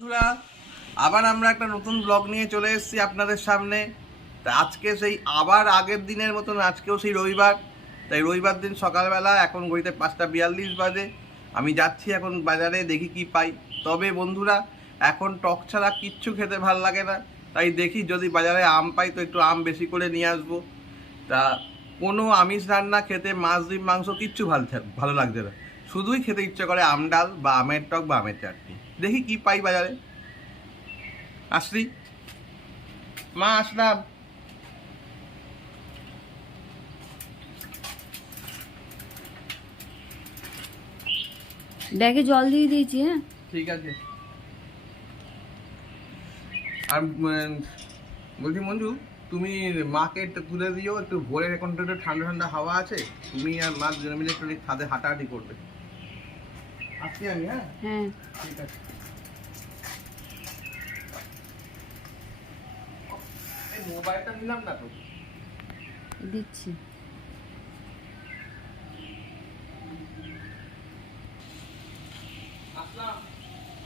বন্ধুরা, আবার আমরা একটা নতুন ব্লগ নিয়ে চলে এসেছি আপনাদের সামনে। তা আজকে সেই আবার আগের দিনের মতন, আজকেও সেই রবিবার। তাই রবিবার দিন সকালবেলা এখন ঘড়িতে পাঁচটা বিয়াল্লিশ বাজে। আমি যাচ্ছি এখন বাজারে, দেখি কি পাই। তবে বন্ধুরা, এখন টক ছাড়া কিচ্ছু খেতে ভালো লাগে না। তাই দেখি যদি বাজারে আম পাই তো একটু আম বেশি করে নিয়ে আসব। তা কোনো আমিষ রান্না খেতে মাছ, ডিম, মাংস কিচ্ছু ভালো ভালো লাগছে না। শুধুই খেতে ইচ্ছে করে আম ডাল বা আমের টক বা আমের চাটনি। দেখি কি পাই বাজারে। আসলি? মা আসলাম। ব্যাগে জল দিয়ে দিয়েছি হ্যাঁ? ঠিক আছে। আর বলছি মঞ্জু তুমি মাকে একটু তুলে দিও একটু ভোরের এখন তো একটু ঠান্ডা ঠান্ডা হাওয়া আছে। তুমি আর মা দুজনে মিলে একটু ছাদে হাঁটাহাঁটি করবে। আসছি আমি হ্যাঁ? হ্যাঁ। ঠিক আছে। মোবাইলটা নিলাম না তো? দিচ্ছি।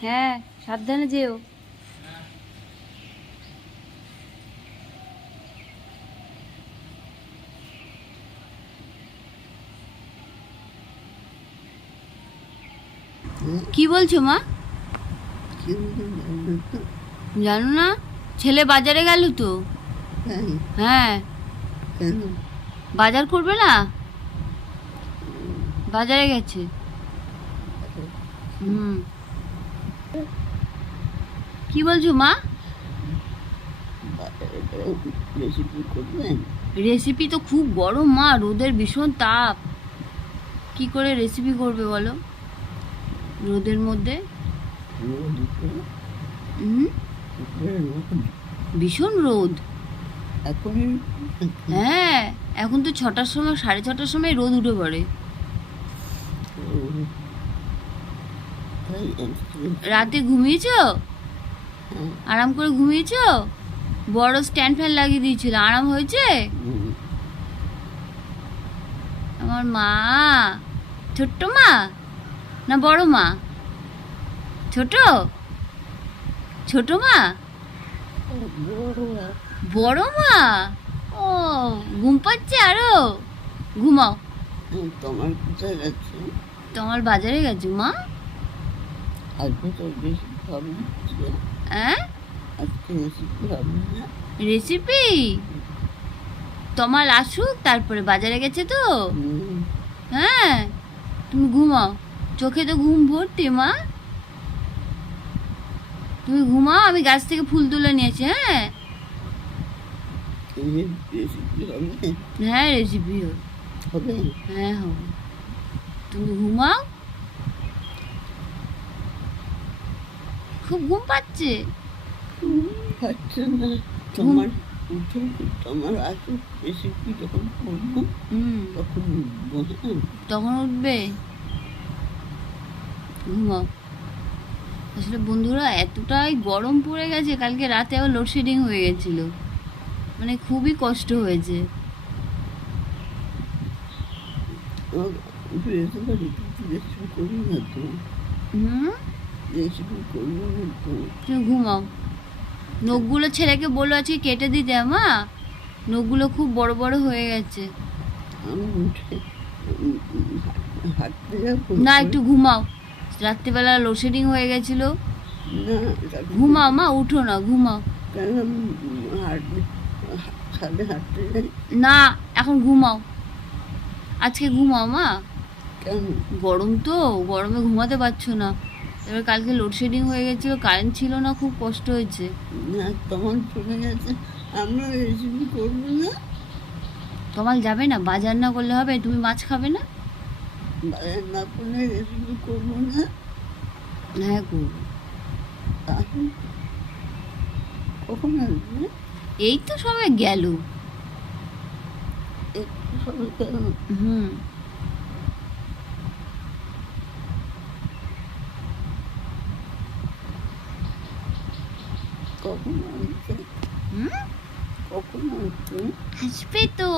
হ্যাঁ সাবধানে যেও। কি বলছো মা? জানো না ছেলে বাজারে গেল তো। হ্যাঁ। বাজার করবে না? বাজারে গেছে। হুম। কি বলছো মা? রেসিপি রেসিপি তো খুব বড় মা রোদের ভীষণ তাপ। কি করে রেসিপি করবে বলো? রোদের মধ্যে? ভীষণ রোদ। এখন হ্যাঁ এখন তো ছটার সময় সাড়ে ছটার সময় রোদ উঠে পড়ে। রাতে ঘুমিয়েছো? হ্যাঁ, আরাম করে ঘুমিয়েছ? বড় স্ট্যান্ড ফ্যান লাগিয়ে দিয়েছিল আরাম হয়েছে? আমার মা ছোট্ট মা না বড় মা? ছোট? ছোট মা? বড় মা? ও ঘুম পাচ্ছে আরও? ঘুমাও। তোমার কোথায় গেছে? তোমার বাজারে গেছো মা? আজকে তো বেশি হবে হ্যাঁ আজকে রেসিপি হবে রেসিপি তোমার আসুক তারপরে বাজারে গেছে তো? হ্যাঁ? তুমি ঘুমাও। চোখে তো ঘুম ভর্তি মা। তুমি ঘুমাও আমি গাছ থেকে ফুল তুলে নিয়েছি হ্যাঁ? হ্যাঁ রেসিপি হবে। হ্যাঁ হবে। তুমি ঘুমাও। খুব ঘুম পাচ্ছে? পাচ্ছে না। তোমার তোমার আসুক রেসিপি যখন করব হুম। তখন তখন উঠবে? ঘুমাও। আসলে বন্ধুরা এতটাই গরম পড়ে গেছে কালকে রাতে আবার লোডশেডিং হয়ে গেছিল। মানে খুবই কষ্ট হয়েছে। ঘুমাও। নখগুলো ছেলেকে বলো আজকে কেটে দিতে মা। নখগুলো খুব বড় বড় হয়ে গেছে। না একটু ঘুমাও। রাত্রিবেলা লোডশেডিং হয়ে গেছিল। ঘুমাও মা উঠো না ঘুমাও। না এখন ঘুমাও। আজকে ঘুমাও মা। গরম তো গরমে ঘুমাতে পারছ না। এবার কালকে লোডশেডিং হয়ে গেছিল কারেন্ট ছিল না খুব কষ্ট হয়েছে। তখন চলে গেছে। আমরা রেসিপি করব না। তোমাল যাবে না বাজার না করলে হবে তুমি মাছ খাবে না? না করলে রেসিপি করব না হ্যাঁ করব তাহলে কখন আসবে এই তো সবাই গেল একটু সবাই কেন হুম? কখন আসবে হুম কখন আসবে আসবে তো।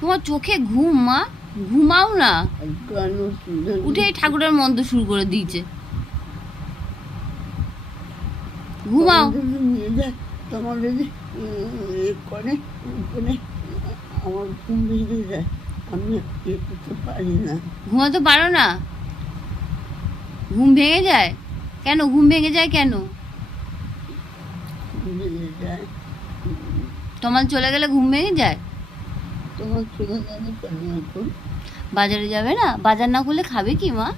তোমার চোখে ঘুম, মা? ঘুমাও না। উঠেই ঠাকুরের মন্ত্র শুরু করে দিয়েছে। ঘুমাও। করে করে। আমার ঘুম ভেঙে যায় আমি ইয়ে করতে পারি না। ঘুমাতে পারো না? ঘুম ভেঙে যায়? কেন? ঘুম ভেঙে যায় কেন? ঘুম ভেঙে যায়। তোমার চলে গেলে ঘুম ভেঙে যায়? তোমার চলে কেন এখন? বাজারে যাবে না? বাজার না করলে খাবে কি মা?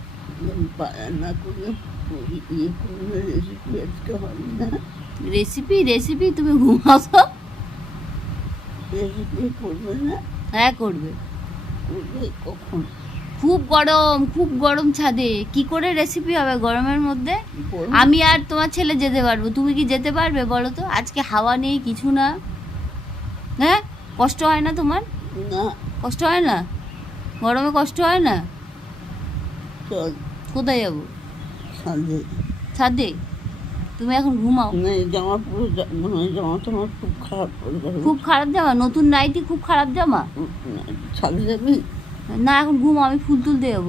বাজার না করলে ইয়ে করলে রেসিপি আজকে হবে না। রেসিপি রেসিপি তুমি ঘুমাও হ্যাঁ করবে। কখন খুব গরম খুব গরম ছাদে। কি করে রেসিপি হবে গরমের মধ্যে? আমি আর তোমার ছেলে যেতে পারব। তুমি কি যেতে পারবে বলো তো? আজকে হাওয়া নেই কিছু না। হ্যাঁ? কষ্ট হয় না তোমার? না। কষ্ট হয় না? গরমে কষ্ট হয় না? কোথায় যাব? সাজে ছাদে? তুমি এখন ঘুমাও। জামা পুরো মনে জামা তোমার খুব খারাপ খুব খারাপ জামা? নতুন নাইটি খুব খারাপ জামা? ছাদে যাবি? না এখন ঘুমাও আমি ফুল তুলতে যাব।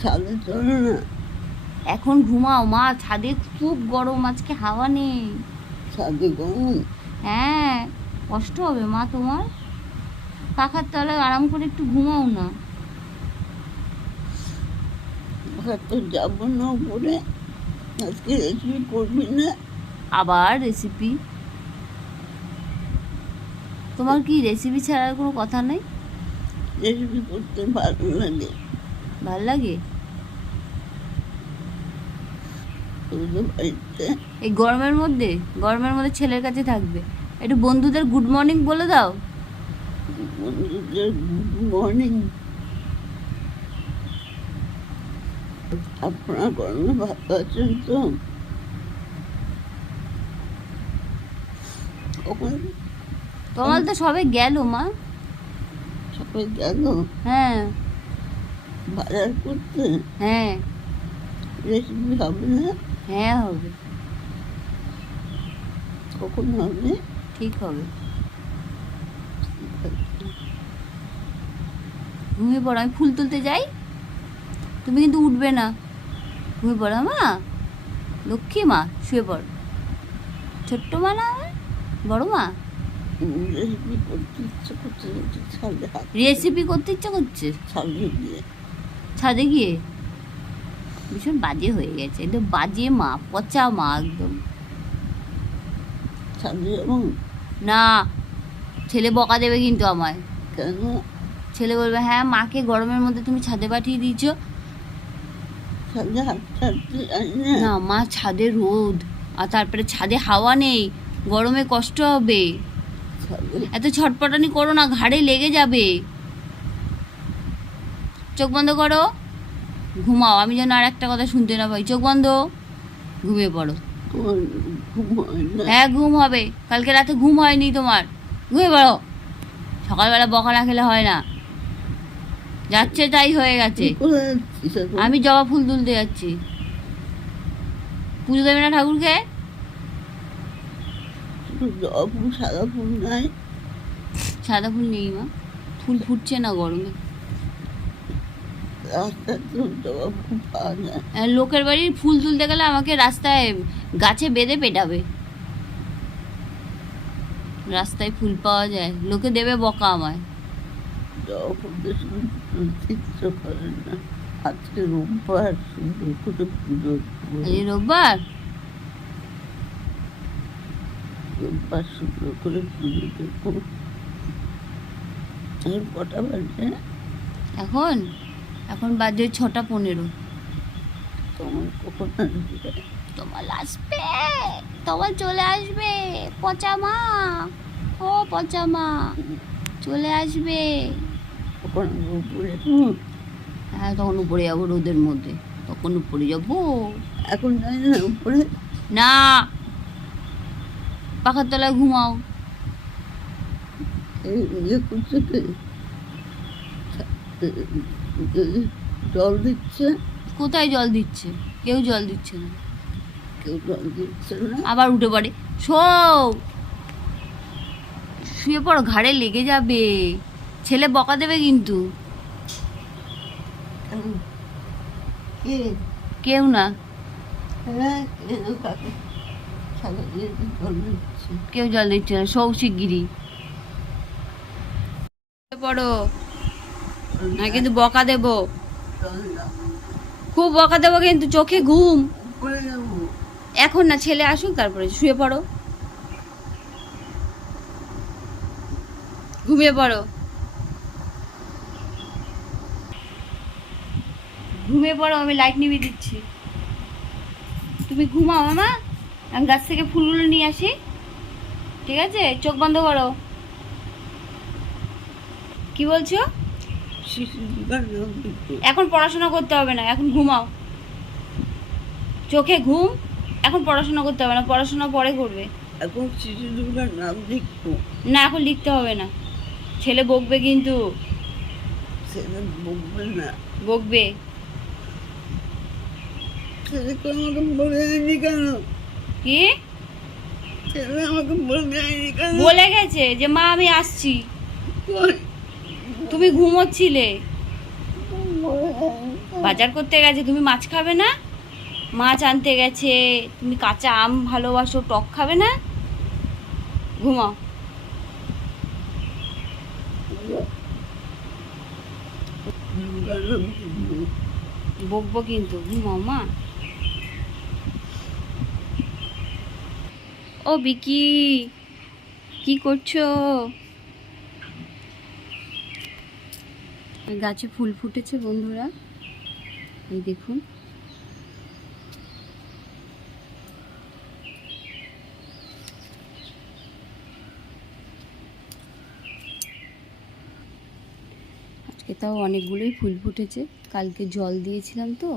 ছাদে চলো না। এখন ঘুমাও মা ছাদে খুব গরম আজকে হাওয়া নেই। ছাদে গরম? হ্যাঁ কষ্ট হবে মা তোমার। পাখার তলায় আরাম করে একটু ঘুমাও না। তো যাব না উপরে। আজকে রেসিপি করবি না? আবার রেসিপি তোমার কি রেসিপি ছাড়ার কোনো কথা নেই? রেসিপি করতে ভালো লাগে। ভালো লাগে? এই গরমের মধ্যে গরমের মধ্যে ছেলের কাছে থাকবে। একটু বন্ধুদের গুড মর্নিং বলে দাও। গুড মর্নিং আপনারা গরমে ভালো আছেন তো তোমার তো সবে গেল মা। সবাই গেল? হ্যাঁ। বাজার করতে? হ্যাঁ। রেসিপি হবে না? হ্যাঁ হবে। কখন হবে? ঠিক হবে। ঘুমিয়ে পড়ো আমি ফুল তুলতে যাই। তুমি কিন্তু উঠবে না। ঘুমিয়ে পড়ো মা লক্ষ্মী মা শুয়ে পড়। ছোট্ট মা না বড় মা? রেসিপি করতে ইচ্ছে করছে ছাদে গিয়ে। ভীষণ বাজে হয়ে গেছে একদম বাজে মা পচা মা একদম। না ছেলে বকা দেবে কিন্তু আমায়। কেন? ছেলে বলবে হ্যাঁ মাকে গরমের মধ্যে তুমি ছাদে পাঠিয়ে দিয়েছ ছাদে হাত ছাড়তে জানি না, মা ছাদে রোদ, আর তারপরে ছাদে হাওয়া নেই, গরমে কষ্ট হবে। এত ছটপটানি করো না, ঘাড়ে লেগে যাবে। চোখ বন্ধ করো, ঘুমাও। আমি যেন আর একটা কথা শুনতে না পাই। চোখ বন্ধ, ঘুমিয়ে পড়ো। হ্যাঁ ঘুম হবে। কালকে রাতে ঘুম হয়নি তোমার। ঘুমিয়ে পড়ো। সকালবেলা বকা না খেলে হয় না। যাচ্ছে তাই হয়ে গেছে? আমি জবা ফুল তুলতে যাচ্ছি। পুজো দেবে না ঠাকুরকে? সাদা ফুল নাই। সাদা ফুল নেই মা। ফুল ফুটছে না গরমে। লোকের বাড়ির ফুল তুলতে গেলে আমাকে রাস্তায় গাছে বেঁধে পেটাবে। রাস্তায় ফুল পাওয়া যায়। লোকে দেবে বকা আমায়। না। আজকে রোববার সুন্দর করে পুজো রোববার? রোববার সুন্দর করে পুজো দেবো। আর কটা বাজে? এখন? এখন বাজে ছটা পনেরো। তোমার কখন আসবে? তোমার আসবে তোমার চলে আসবে পচা মা ও পচা মা চলে আসবে। কখন উপরে হ্যাঁ তখন উপরে যাব রোদের মধ্যে। তখন উপরে যাব। এখন উপরে? না। পাখার তলায় ঘুমাও। ইয়ে জল দিচ্ছে? কোথায় জল দিচ্ছে? কেউ জল দিচ্ছে না। কেউ জল দিচ্ছে না? আবার উঠে পড়ে। শো শুয়ে পড়ো ঘাড়ে লেগে যাবে। ছেলে বকা দেবে কিন্তু। কেউ না। কেউ জল দিচ্ছে না সৌ শিগগিরি শুয়ে পড়ো। না কিন্তু বকা দেবো। খুব বকা দেবো কিন্তু চোখে ঘুম। এখন না ছেলে আসুক তারপরে শুয়ে পড়ো। ঘুমিয়ে পড়ো। ঘুমিয়ে পড়ো আমি লাইট নিভিয়ে দিচ্ছি। তুমি ঘুমাও মামা। আমি গাছ থেকে ফুলগুলো নিয়ে আসি। ঠিক আছে? চোখ বন্ধ করো। কি বলছো? এখন পড়াশোনা করতে হবে না এখন ঘুমাও। চোখে ঘুম এখন পড়াশোনা করতে হবে না পড়াশোনা পরে করবে। এখন শিশু নাম লিখব। না এখন লিখতে হবে না। ছেলে বকবে কিন্তু। ছেলে বলবে না। বকবে। বলে দিবি কেন? কি? ছেলে আমাকে বলে দেয়নি কেন? বলে গেছে যে মা আমি আসছি। তুমি ঘুমোচ্ছিলে। বাজার করতে গেছে তুমি মাছ খাবে না? মাছ আনতে গেছে তুমি কাঁচা আম ভালোবাসো টক খাবে না? ঘুমাও। বকবো কিন্তু ঘুমাও মা। ও বিকি, কি করছ? গাছে ফুল ফুটেছে বন্ধুরা। এই দেখুন। আজকে তাও অনেকগুলোই ফুল ফুটেছে। কালকে জল দিয়েছিলাম তো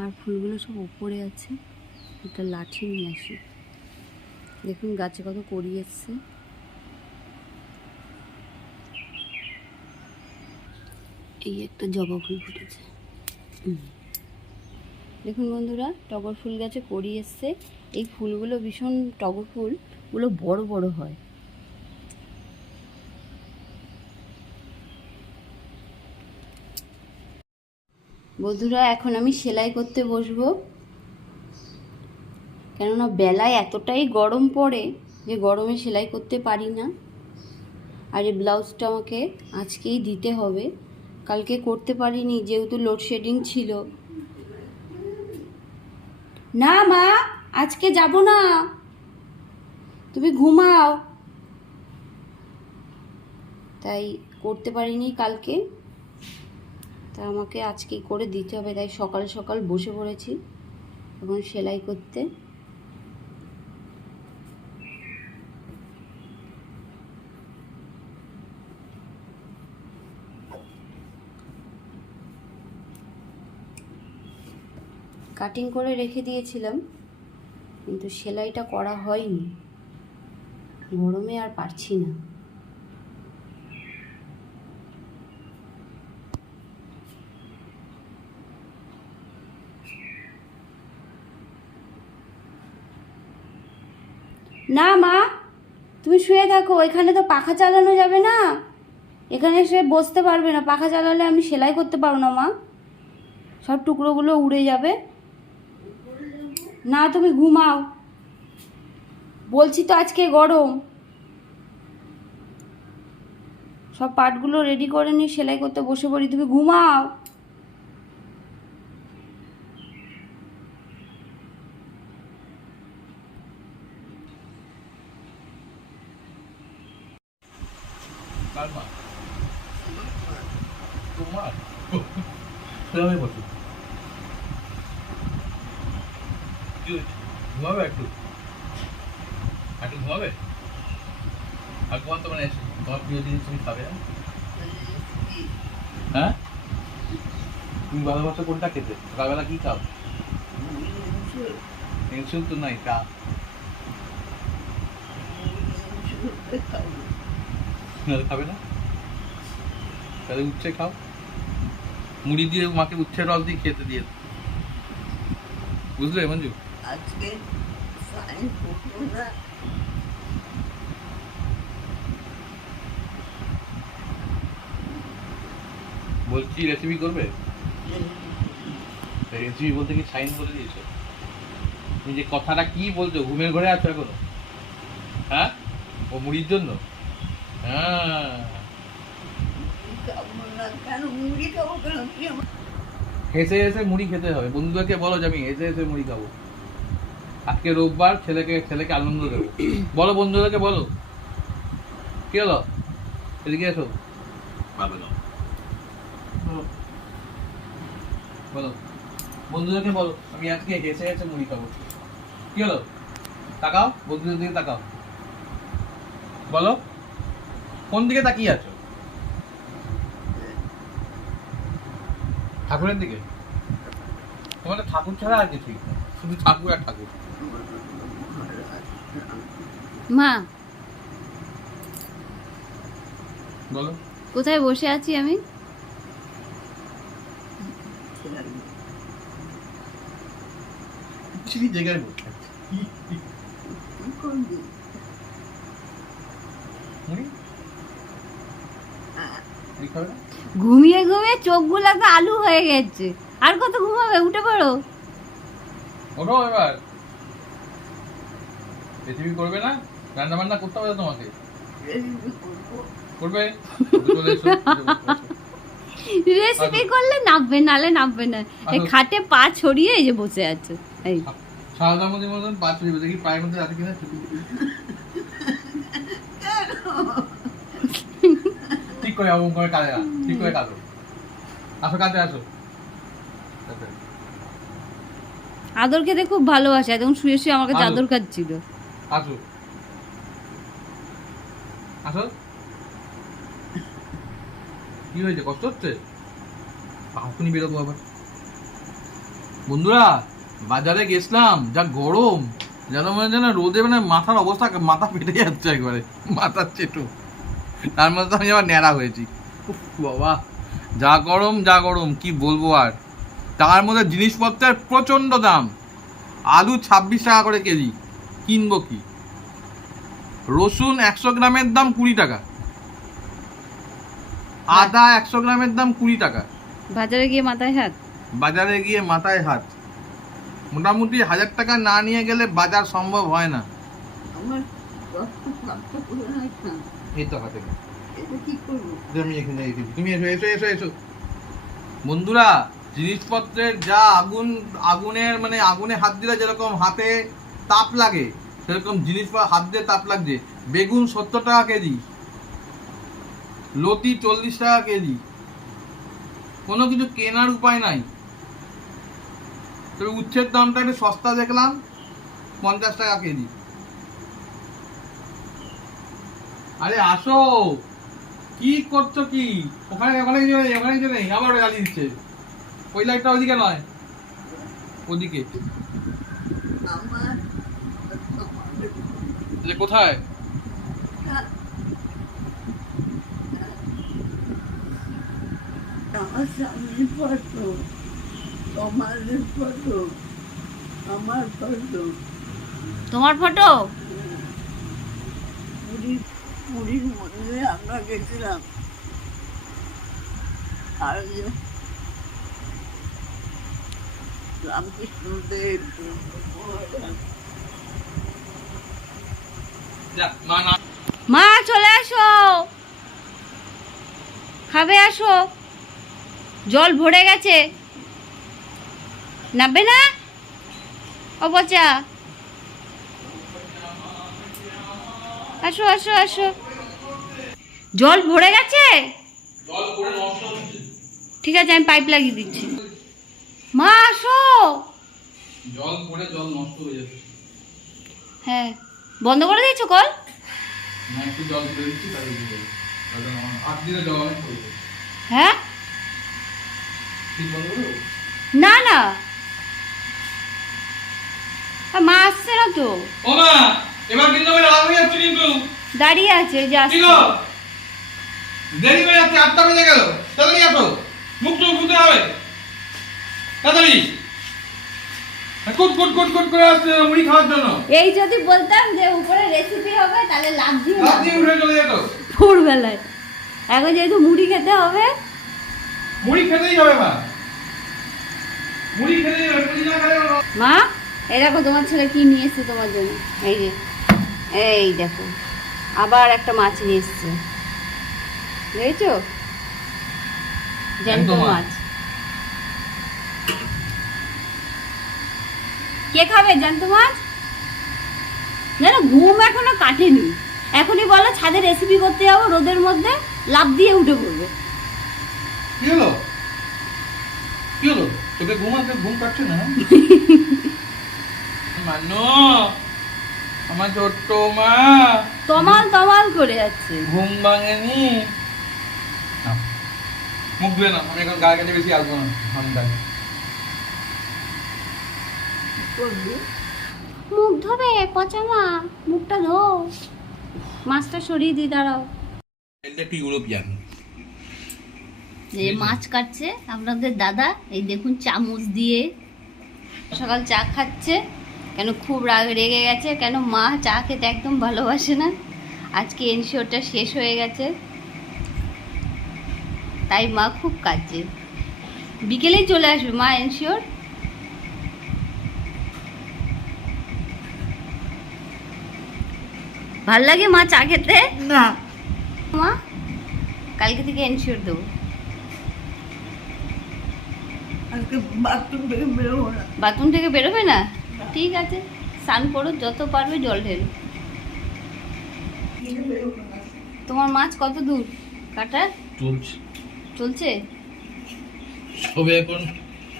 আর ফুলগুলো সব উপরে আছে। একটা লাঠি নিয়ে আসি। দেখুন গাছে কত কড়ি এসছে। এই একটা জবা ফুল ফুটেছে। দেখুন বন্ধুরা, টগর ফুল গাছে কড়ি এসছে। এই ফুলগুলো ভীষণ টগর ফুলগুলো বড় বড় হয়। বন্ধুরা, এখন আমি সেলাই করতে বসবো। কেননা বেলায় এতটাই গরম পড়ে যে গরমে সেলাই করতে পারি না। আর এই ব্লাউজটা আমাকে আজকেই দিতে হবে। কালকে করতে পারিনি, যেহেতু লোডশেডিং ছিল। না মা, আজকে যাব না। তুমি ঘুমাও। তাই করতে পারিনি কালকে। তা আমাকে আজকেই করে দিতে হবে? তাই সকাল সকাল বসে পড়েছি এখন সেলাই করতে। কাটিং করে রেখে দিয়েছিলাম, কিন্তু সেলাইটা করা হয়নি। গরমে আর পারছি না। না, মা, তুমি শুয়ে থাকো এখানে তো পাখা চালানো যাবে না। এখানে শুয়ে বসতে পারবে না, পাখা চালালে আমি সেলাই করতে পারব না, মা। সব টুকরোগুলো উড়ে যাবে। না, তুমি ঘুমাও। বলছি তো আজকে গরম। সব পাটগুলো রেডি করে নিয়ে সেলাই করতে বসে পড়ি, তুমি ঘুমাও কার মা তোমার কীভাবে বসে একটু ঘুমাবে একটু একটু ঘুমাবে আর ঘুমাতে মানে তোমার প্রিয় জিনিস তুমি খাবে না? হ্যাঁ তুমি কোনটা খেতে? সকালবেলা কি খাও? টেনশন তো নাই কা খাবে না? তাহলে উচ্ছে খাও। মুড়ি দিয়ে মাকে উচ্ছে রস দিয়ে খেতে দিয়ে বুঝলে মঞ্জু? আজকে বলছি রেসিপি করবে? রেসিপি বলতে কি সাইন বলে দিয়েছ? তুমি যে কথাটা কি বলছো ঘুমের ঘরে আছো এখনও? হ্যাঁ? ও মুড়ির জন্য? হ্যাঁ। হেসে হেসে মুড়ি খেতে হবে। বন্ধুদেরকে বলো যে আমি হেসে হেসে মুড়ি খাব। আজকে রোববার ছেলেকে ছেলেকে আনন্দ দেবো। বলো বন্ধুদেরকে বলো। কি হলো? এদিকে এসো। বলো। বন্ধুদেরকে বলো আমি আজকে হেসে হেসে মুড়ি খাব কি হলো? তাকাও বন্ধুদের দিকে তাকাও। বলো কোন দিকে তাকিয়ে আছো? ঠাকুরের দিকে? তোমাদের ঠাকুর ছাড়া আর কিছুই শুধু ঠাকুর আর ঠাকুর। মা। বলো। কোথায় বসে আছি আমি? সেই জায়গায় বসে? ঘুমিয়ে ঘুমিয়ে চোখগুলো তো আলু হয়ে গেছে। আর কত ঘুমাবে? উঠে পড়ো। ওঠো এবার। রেসিপি করবে না? রান্না বান্না করতে হবে তোমাকে। করবে? রেসিপি করলে নামবে নালে নামবে না। এই খাটে পা ছড়িয়ে এই যে বসে আছে। এই। সারদা মতন দেখি পায়ের মধ্যে আছে কিনা। ঠিক করে অমন করে কাঁদে না। ঠিক করে কাঁদো। আসো কাঁদে আসো। আদর খেতে খুব ভালোবাসে। একদম শুয়ে শুয়ে আমার কাছে আদর। খাচ্ছিল আসো। আসো। কি হয়েছে? কষ্ট হচ্ছে? এখনই বেরোবো আবার। বন্ধুরা বাজারে গেছিলাম যা গরম। যেন মনে হয় যেন রোদে মানে মাথার অবস্থা মাথা ফেটে যাচ্ছে একবারে মাথার চেটু। তার মধ্যে আমি আবার ন্যাড়া হয়েছি। বাবা। যা গরম যা গরম কি বলব আর। তার মধ্যে জিনিসপত্রের প্রচণ্ড দাম। আলু ছাব্বিশ টাকা করে কেজি। কিনবো কি? রসুন একশো গ্রামের দাম কুড়ি টাকা। আদা একশো গ্রামের দাম কুড়ি টাকা। বাজারে গিয়ে মাথায় হাত? বাজারে গিয়ে মাথায় হাত। মোটামুটি হাজার টাকা না নিয়ে গেলে বাজার সম্ভব হয় না। এই তো হাতে। আমি এখানে তুমি এসো এসো এসো এসো। বন্ধুরা জিনিসপত্রের যা আগুন আগুনের মানে আগুনে হাত দিলে যেরকম হাতে তাপ লাগে সেরকম জিনিস হাত দিয়ে তাপ লাগছে। বেগুন সত্তর টাকা কেজি লতি চল্লিশ টাকা কেজি। কোনো কিছু কেনার উপায় নাই। তবে উচ্ছের দামটা একটু সস্তা দেখলাম, পঞ্চাশ টাকা কেজি। আরে আসো, কি করছ কি? ওখানে ওখানে কিছু নেই ওখানে কিছু নেই আবার গালি দিচ্ছে। ওই লাইটটা ওইদিকে নয়, ওদিকে। যে কোথায়? আমার ফটো তোমাদের ফটো আমার ফটো। তোমার ফটো? পুরীর পুরীর মন্দিরে আমরা গেছিলাম। আর রামকৃষ্ণদেব মা মা চলে আসো। খাবে আসো। জল ভরে গেছে। নামবে না? ও বচা আসো আসো আসো। জল ভরে গেছে? ঠিক আছে, আমি পাইপ লাগিয়ে দিচ্ছি। মা, আসো। জল পড়ে জল নষ্ট হয়ে হ্যাঁ। বন্ধ করে দিয়েছ কল? হ্যাঁ? না না। মা আসছে না তো। ও মা এবার কিন্তু আমি হয়ে যাচ্ছে কিন্তু। দাঁড়িয়ে আছে যে আসছে। দেরি হয়ে যাচ্ছে আটটা বেজে গেল। তাড়াতাড়ি আসো মুখ টুক ধুতে হবে। তাড়াতাড়ি। কুট কুট কুট কুট করে আসছে মুড়ি খাওয়ার জন্য। এই যদি বলতাম যে উপরে রেসিপি হবে তাহলে লাভ দিয়ে রাত দিয়ে উঠে চলে যেত। ভোরবেলায়। এখন যেহেতু মুড়ি খেতে হবে। মুড়ি খেতেই হবে মা। মুড়ি খেতেই হবে মুড়ি না খেলে মা? এই দেখো তোমার ছেলে কি নিয়ে এসছে তোমার জন্য? এই যে এই দেখো আবার একটা মাছ নিয়ে এসছে। দেখেছ? জ্যান্ত মাছ। কে খাবে জ্যান্ত মাছ? না না ঘুম এখনও কাটেনি। এখনই বলো ছাদে রেসিপি করতে যাব রোদের মধ্যে লাভ দিয়ে উঠে পড়বে। কি হলো? কি হলো? তোকে ঘুম ঘুম কাটছে না? মানো। আমার ছোট্ট মা। তমাল তমাল করে যাচ্ছে। ঘুম ভাঙেনি। মুখ ধুয়ে না আমি এখন গায়ে কাছে বেশি আসব না ঠান্ডায়। মুখ ধোবে পচা মা মুখটা ধো। মাছটা সরিয়ে দিই দাঁড়াও। এটা কি ইউরোপিয়ান? যে। মাছ কাটছে আপনাদের দাদা এই দেখুন চামচ দিয়ে সকাল চা খাচ্ছে। কেন খুব রাগ রেগে গেছে? কেন মা চা খেতে একদম ভালোবাসে না? আজকে এনশিওরটা শেষ হয়ে গেছে। তাই মা খুব কাঁদছে। বিকেলেই চলে আসবে মা এনশিওর? ভালো লাগে মা চা খেতে? না। মা কালকে থেকে এনশিওর দেবো। বাথরুম থেকে বেরোবে না? ঠিক আছে স্নান করো যত পারবে জল ঢেলো। তোমার মাছ কত দূর? কাটা চলছে। চলছে? সবে এখন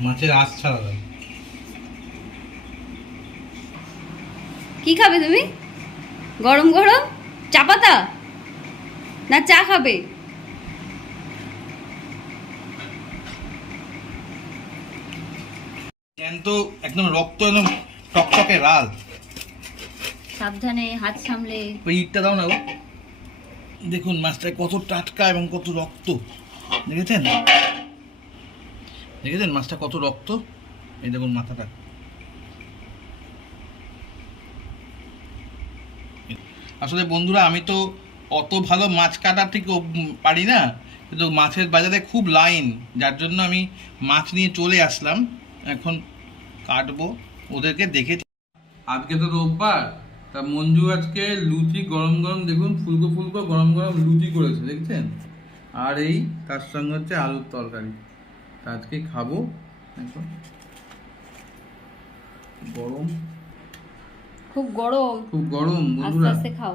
মাছের আশ ছাড়া যায়। কি খাবে তুমি? গরম গরম চা পাতা? না চা খাবে? জ্যান্ত একদম রক্ত একদম টকটকে লাল। সাবধানে হাত সামলে। ওই ইটটা দাও না গো। দেখুন মাছটা কত টাটকা এবং কত রক্ত। দেখেছেন? দেখেছেন মাছটা কত রক্ত? এই দেখুন মাথাটা। আসলে বন্ধুরা আমি তো অত ভালো মাছ কাটা ঠিক পারি না কিন্তু মাছের বাজারে খুব লাইন যার জন্য আমি মাছ নিয়ে চলে আসলাম। এখন কাটবো। ওদেরকে দেখে আজকে তো রোববার। তা মঞ্জু আজকে লুচি গরম গরম দেখুন ফুলকো ফুলকো গরম গরম লুচি করেছে দেখছেন? আর এই তার সঙ্গে হচ্ছে আলুর তরকারি। তা আজকে খাব। এখন গরম। খুব গরম। খুব গরম বন্ধুরা। আস্তে খাও।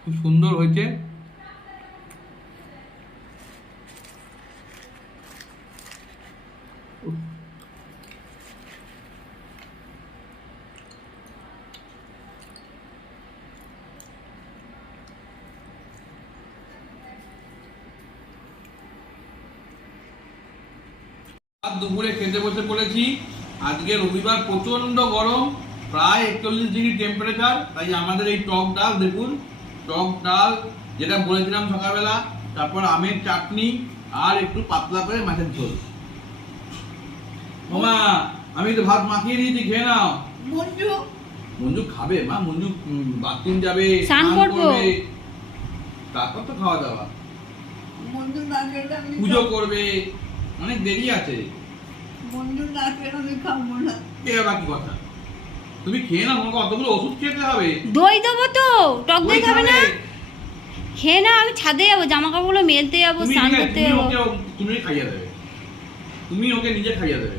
খুব সুন্দর হয়েছে। দুপুরে খেতে বসে পড়েছি। আজকে রবিবার প্রচণ্ড গরম প্রায় একচল্লিশ ডিগ্রি টেম্পারেচার তাই আমাদের এই টক ডাল দেখুন টক ডাল যেটা বলেছিলাম সকালবেলা তারপর আমের চাটনি আর একটু পাতলা করে মাছের ঝোল। মামা আমি তো ভাত মাখিয়ে দিয়েছি খেয়ে নাও। মঞ্জু। মঞ্জু খাবে মা মঞ্জু বাথরুম যাবে স্নান করবে। তারপর তো খাওয়া দাওয়া। পুজো করবে। অনেক দেরি আছে। মঞ্জু না খেলে আমি খাব না। এ আবার কি কথা? তুমি খেয়ে নাও তোমাকে অতগুলো ওষুধ খেতে হবে। দই দেবো তো টক দই খাবে না? খেয়ে না আমি ছাদে যাব জামা কাপড়গুলো মেলতে যাব স্নান করতে যাব। তুমি খাইয়ে দেবে। তুমি ওকে নিজে খাইয়ে দেবে।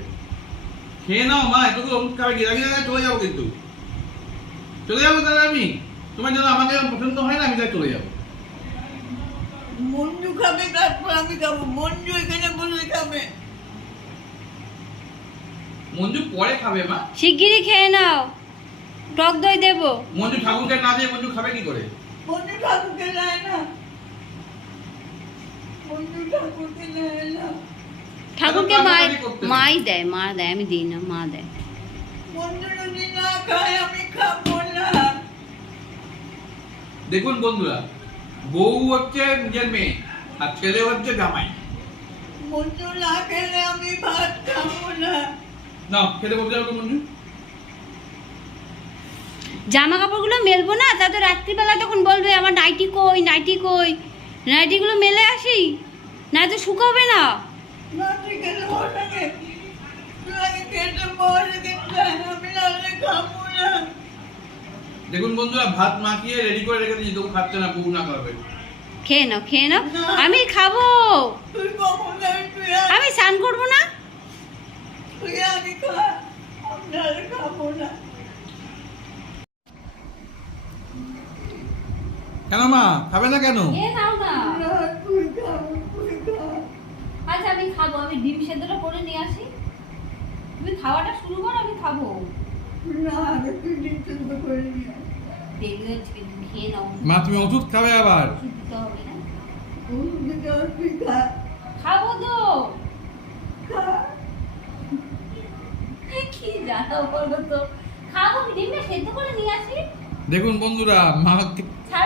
খেয়ে নাও মা এতগুলো ওষুধ খাবে গিয়ে গিয়ে চলে যাব কিন্তু। চলে যাব তাহলে আমি? তোমার জন্য আমাকে পছন্দ হয় না আমি তাই চলে যাব। মঞ্জু খাবে তারপর আমি খাব। মঞ্জু এখানে বসে খাবে। মঞ্জু পরে খাবে মা। শিগগিরই খেয়ে নাও। টক দই দেবো। মঞ্জু ঠাকুরকে না দিয়ে মঞ্জু খাবে কি করে? বন্ধু ঠাকুরকে নেয় না। বন্ধু ঠাকুরকে নেয় না। ঠাকুরকে মাই মাই দেয় মা দেয় আমি দিই না মা দেয়। বন্ধু যদি না খায় আমি খাব না। দেখুন বন্ধুরা বউ হচ্ছে নিজের মেয়ে আর ছেলে হচ্ছে জামাই। বন্ধু না খেলে আমি ভাত খাব না। না খেতে বলতে যাব মঞ্জু জামা কাপড়গুলো মেলবো না তা তো রাত্রিবেলা তখন বলবে আমার নাইটি কই নাইটি কই? নাইটিগুলো মেলে আসি? না তো শুকাবে না। দেখুন বন্ধুরা ভাত মাখিয়ে রেডি করে রেখে দিয়েছি তবু খাচ্ছে না বউ না খাবে। খেয়ে নাও খেয়ে নাও। আমি খাব। আমি স্নান করব না? আমি নাহলে খাব না কেন? মা খাবে না। কেন আচ্ছা আমি খাব। আমি ডিম সেদ্ধটা করে নিয়ে আসি। তুমি খাওয়াটা শুরু করো আমি খাব। মা তুমি ওষুধ খাবে আবার? দিতে হবে না তুই যদি আর তুই খা খাব তো খা কি জানো বলো তো খাব আমি ডিমটা সেদ্ধ করে নিয়ে আসি দেখুন বন্ধুরা মা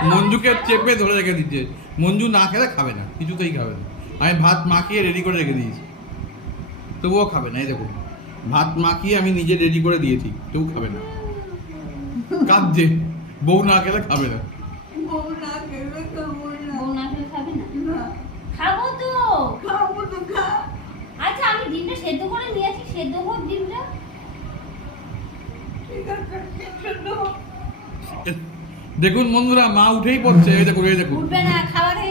মঞ্জুকে চেপে ধরে রেখে দিচ্ছে। মঞ্জু না খেলে খাবে না কিছুতেই খাবে না। আমি ভাত মাখিয়ে রেডি করে রেখে দিয়েছি। তবুও খাবে না এই দেখুন। ভাত মাখিয়ে আমি নিজে রেডি করে দিয়েছি তবু খাবে না। কাঁদছে বউ না খেলে খাবে না। বউ না খেলে খাব না। বউ না খেলে খাবে না? না। খাব তো। খাব তো খা। আচ্ছা আমি ডিমটা সেদ্ধ করে নিয়ে আসি সেদ্ধ হোক ডিমটা। দেখুন বন্ধুরা মা উঠেই পড়ছে এই দেখুন এই দেখুন।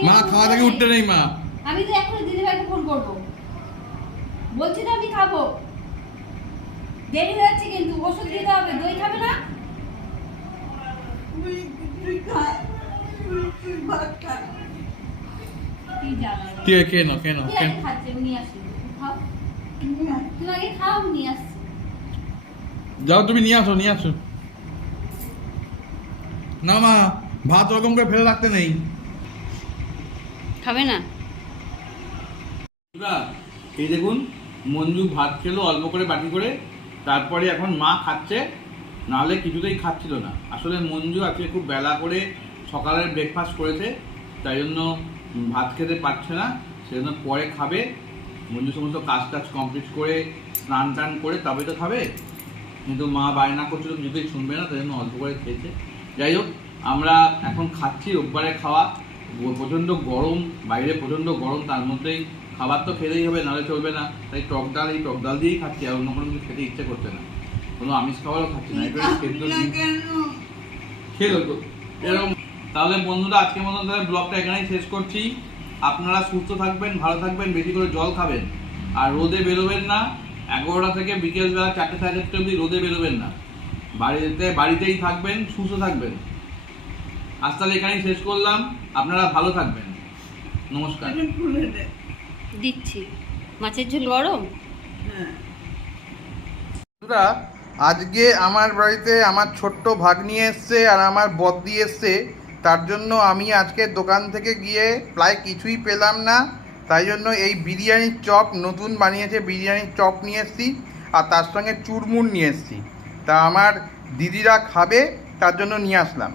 মা খাওয়া থেকে উঠতে নেই মা। আমি তো এখন দিদি ভাইকে ফোন করব। বলছি তো আমি খাব। দেরি হয়ে যাচ্ছে কিন্তু ওষুধ দিতে হবে দই খাবে না? তুই তুই খা তুই তুই ভাত খা। কি জানো ঠিক আছে খেয়ে নাও খেয়ে নাও কি খেয়ে আগে খাচ্ছে নিয়ে আসি। খাও। তুমি আগে খাও নিয়ে আসছি। যাও তুমি নিয়ে আসো নিয়ে আসো। না মা ভাত ওরকম করে ফেলে রাখতে নেই। খাবে না? এই দেখুন মঞ্জু ভাত খেলো অল্প করে বাটি করে তারপরে এখন মা খাচ্ছে নাহলে কিছুতেই খাচ্ছিল না। আসলে মঞ্জু আজকে খুব বেলা করে সকালের ব্রেকফাস্ট করেছে তাই জন্য ভাত খেতে পারছে না সেজন্য পরে খাবে। মঞ্জু সমস্ত কাজ টাজ কমপ্লিট করে স্নান টান করে তবে তো খাবে। কিন্তু মা বায়না করছিল কিছুতেই শুনবে না তাই জন্য অল্প করে খেয়েছে। যাই হোক আমরা এখন খাচ্ছি রোববারে খাওয়া। প্রচণ্ড গরম বাইরে প্রচণ্ড গরম তার মধ্যেই খাবার তো খেতেই হবে নাহলে চলবে না। তাই টক ডাল এই টক ডাল দিয়েই খাচ্ছি আর অন্য কোনো কিছু খেতে ইচ্ছে করছে না। কোনো আমিষ খাবারও খাচ্ছি না এটা সেদ্ধ ডিম খেলো তো এরকম। তাহলে বন্ধুরা আজকের মতন তাহলে ব্লগটা এখানেই শেষ করছি। আপনারা সুস্থ থাকবেন ভালো থাকবেন বেশি করে জল খাবেন। আর রোদে বেরোবেন না। এগারোটা থেকে বিকেলবেলা চারটে সাড়ে চারটে অবধি রোদে বেরোবেন না। বাড়িতে বাড়িতেই থাকবেন সুস্থ থাকবেন। আজ তাহলে এখানেই শেষ করলাম। আপনারা ভালো থাকবেন। নমস্কার। দিচ্ছি। মাছের ঝোল গরম? হ্যাঁ। বন্ধুরা আজকে আমার বাড়িতে আমার ছোট্ট ভাগ্নি এসছে আর আমার বদ্দি এসছে। তার জন্য আমি আজকে দোকান থেকে গিয়ে প্রায় কিছুই পেলাম না। তাই জন্য এই বিরিয়ানির চপ নতুন বানিয়েছে বিরিয়ানির চপ নিয়ে এসছি আর তার সঙ্গে চুরমুর নিয়ে এসছি। তা আমার দিদিরা খাবে, তার জন্য নিয়ে আসলাম।